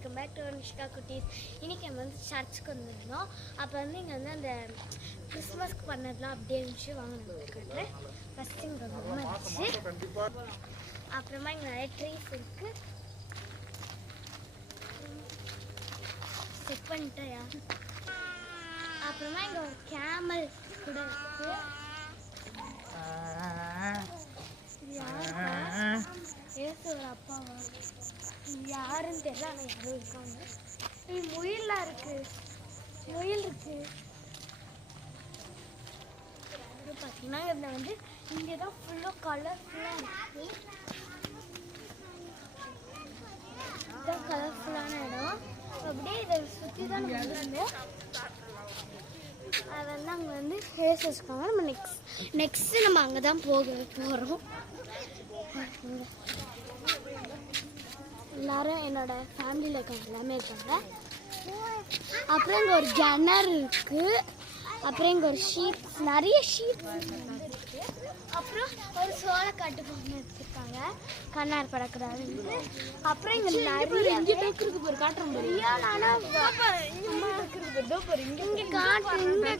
Welcome back to Nishka குட்டீஸ். இன்றைக்கி நம்ம வந்து சர்ச்சுக்கு வந்துருந்தோம். அப்போ வந்து இங்கே வந்து அந்த கிறிஸ்மஸ்க்கு பண்ணதெல்லாம் அப்படியே இருந்துச்சு. வாங்க நம்ம கட்டுறேன். ஃபஸ்ட்டு இங்கே ரொம்ப இருந்துச்சு. அப்புறமா இங்கே நிறைய ட்ரீஸ் இருக்குது. செக் பண்ணிட்டேயா. அப்புறமா இங்கே ஒரு கேமல் கூட இருக்குது. ஏசோட அப்பாவா யாருன்னு தெரியல, ஆனால் யாரும் இருக்காங்க. முயல்லாம் இருக்கு, முயல் இருக்கு. பார்த்தீங்கன்னா இதில் வந்து இங்கே தான் ஃபுல்லாக கலர்ஃபுல்லாக இருக்கு. இதுதான் கலர்ஃபுல்லான இடம். அப்படியே இதை சுற்றி தான் நம்ம இருந்தோம். அதை வந்து அங்கே வந்து ஹேர்ஸ் வச்சுருக்காங்க. நம்ம நெக்ஸ்ட்டு நம்ம அங்கே தான் போகிறோம். எல்லாரும் என்னோட ஃபேமிலியில் இருக்காங்க, எல்லாமே இருக்காங்க. அப்புறம் இங்கே ஒரு கிணறு இருக்குது. அப்புறம் இங்கே ஒரு ஷீட், நிறைய ஷீட் இருக்குது. அப்புறம் ஒரு சோளக்காட்டு பொம்மை வச்சுருக்காங்க, கண்ணாடி படக்கூடாது. அப்புறம் இங்கே நிறைய இங்கே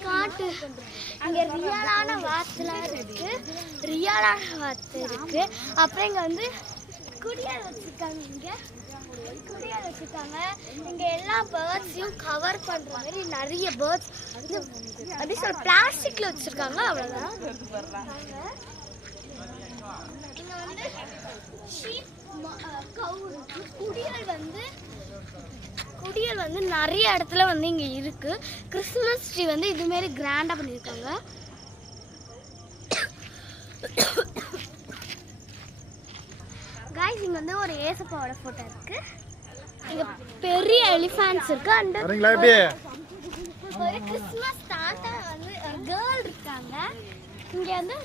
காட்டு இங்கே ரியலான வாத்துலாம் இருக்குது, ரியலான வாத்து இருக்குது. அப்புறம் இங்கே வந்து குடியால் வச்சுருக்காங்க. இங்கே குடியால் வச்சுருக்காங்க. இங்கே எல்லா பேர்ட்ஸையும் கவர் பண்ணுற மாதிரி நிறைய பேர்ட்ஸ் அப்படி சொல்ல பிளாஸ்டிக்கில் வச்சுருக்காங்க. அவ்வளோதான். இங்கே வந்து ஷீப், கவு இருக்குது. குடியல் வந்து நிறைய இடத்துல வந்து இங்கே இருக்குது. கிறிஸ்மஸ் ட்ரீ வந்து இதுமாரி கிராண்டாக பண்ணியிருக்காங்க. गाइस இங்க வந்து ஒரு ஏசப்பாவோட போட்டோ இருக்கு. இங்க பெரிய எலிஃபண்ட்ஸ் இருக்கு. அண்ட் ஒரு கிறிஸ்மஸ் தாத்தா வந்து கேர்ள் இருக்காங்க. இங்க வந்து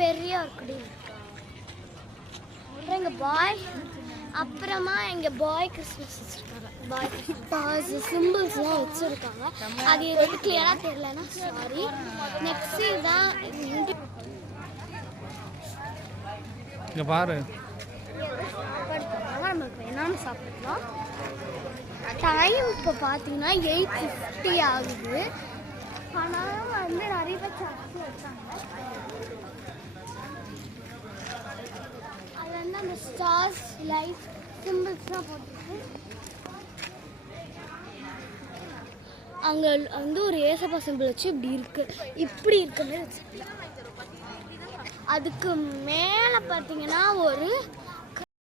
பெரிய ஒரு குடி இருக்கு. அப்புறம் இங்க பாய், அப்புறமா இங்க பாய் கிறிஸ்மஸ் வச்சிருக்காங்க. பாய் சிம்பிள்ஸ்லாம் வச்சிருக்காங்க. அது எதுக்கு கிளியரா தெரியலன்னா சாரி. நெக்ஸ்ட் தான் இங்க பாரு, நமக்கு என்னன்னு சாப்பிடலாம். டைம் இப்போ பார்த்தீங்கன்னா 8:50 ஆகுது. ஆனால் வந்து நிறைய பேர் சாப்பிட்டு வச்சாங்க. அதில் வந்து அந்த ஸ்டார்ஸ், லைட், சிம்பிள்ஸ்லாம் போட்டுருக்கு. அங்கே வந்து ஒரு ஏசப்பா சிம்பிள் வச்சு இப்படி இருக்கு, இப்படி இருக்குன்னு வச்சு. அதுக்கு மேலே பார்த்தீங்கன்னா ஒரு